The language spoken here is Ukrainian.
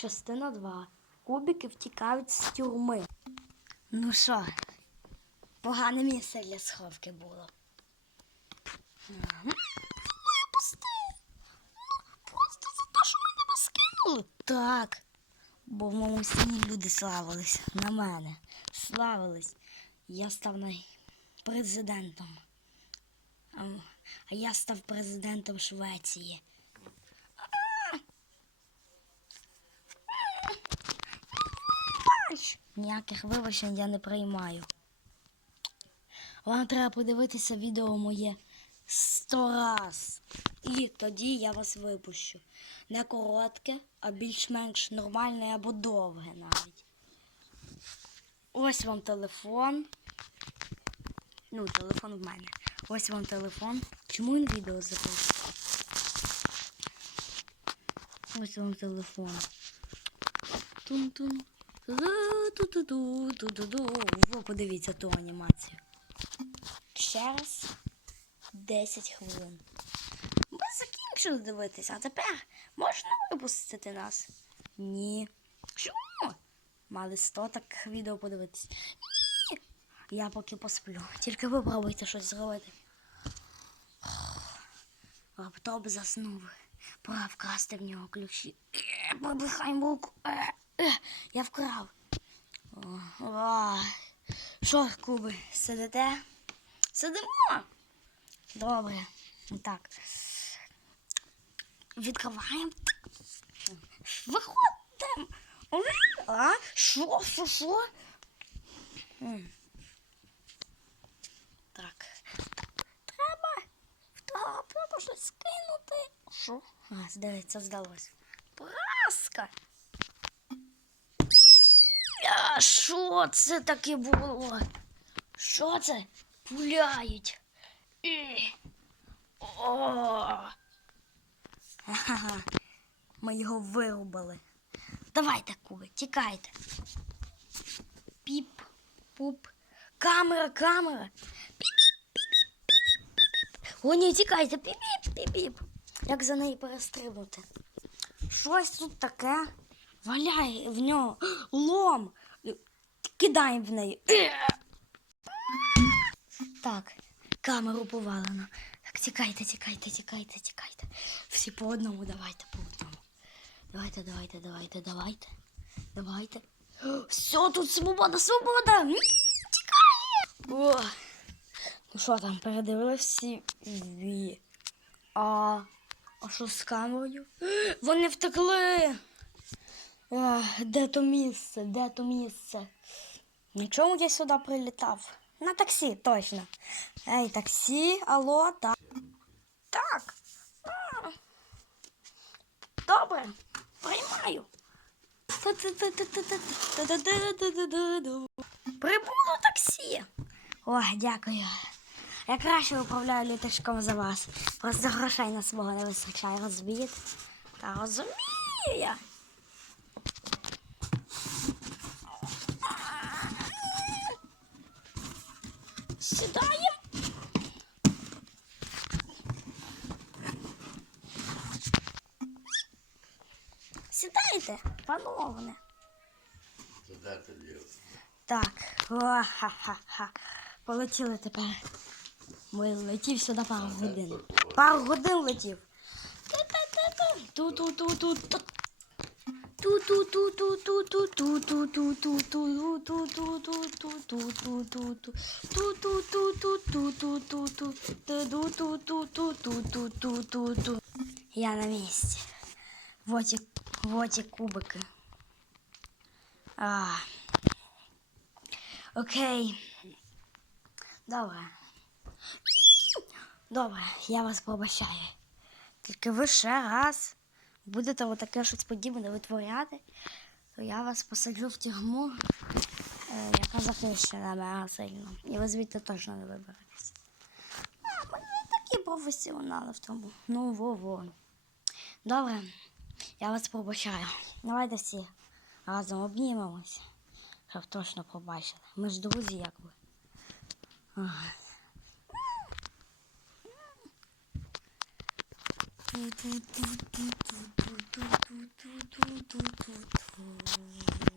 Частина 2. Кубики втікають з тюрми. Ну що, погане місце для сховки було. Випусти! Просто за те, що мене вас кинули. Так. Бо в моєму сні люди славились на мене. Славились. Я став президентом. А я став президентом Швеції. Ніяких вибачень я не приймаю. Вам треба подивитися відео моє сто раз. І тоді я вас випущу. Не коротке, а більш-менш нормальне або довге навіть. Ось вам телефон. Ну, телефон в мене. Ось вам телефон. Чому він відео записує? Ось вам телефон. Тун-тун. Во, подивіться ту анімацію. Ще раз 10 хвилин. Ми закінчили дивитися, а тепер можна випустити нас? Ні. Чому? Мали 100 таких відео подивитись. Ні. Я поки посплю. Тільки ви пробуйте щось зробити. Лаптоп заснув. Пора вкрасти в нього ключі. Е, Побихай руку. Я вкрав. Що, Куби, сидите? Сидимо. Добре. Так. Відкриваємо. Виходимо. А? Що, що, що? Так. Треба. Треба, щось скинути. Що? А, здається, здалось. Праска. А що це таке було? Що це? Пуляють. Е. О. Ага. Ми його вирубали. Давайте, Куби, тікайте. Піп, пуп. Камера, камера. О, ні, тікайте. Піп-піп-піп-піп. Як за неї перестрибнути? Щось тут таке. Валяє в нього. Лом. Кидаємо в неї. Так, камеру повалено. Так, тікайте, тікайте, тікайте, тікайте. Всі по одному, давайте по одному. Давайте, давайте, давайте, давайте. Давайте. Все, тут свобода, свобода! Тікає! О. Ну що там, передивилися всі. А, а що з камерою? Вони втекли! Де то місце? Де то місце? На чому я сюди прилітав? На таксі, точно. Ей, таксі, алло, так. Так. Добре, приймаю. Прибуло таксі. О, дякую. Я краще управляю літачком за вас. Просто грошей на свого не вистачає, розумієте? Та розумію я. Сідайте, пановне. Так, ха-ха-ха. Полетіли тепер. Ми летів сюди пару годин. Пару годин летів. Ту-ту-ту-ту. Я на місці. Вот вот і кубики. А. Окей. Добре. Добре, я вас пробачаю. Тільки ви ще раз будете отаке щось подібне витворяти, то я вас посаджу в тюрму, е, яка захищена мега сильно. І ви звідти точно не виберетеся. Ми такі професіонали в тому. Ну, во-во. Добре, я вас побачаю. Давайте всі разом обнімемося, щоб точно побачили. Ми ж друзі, якби. Ага. Ту-ту-ту-ту-ту-ту-ту-ту-ту-ту-ту-ту.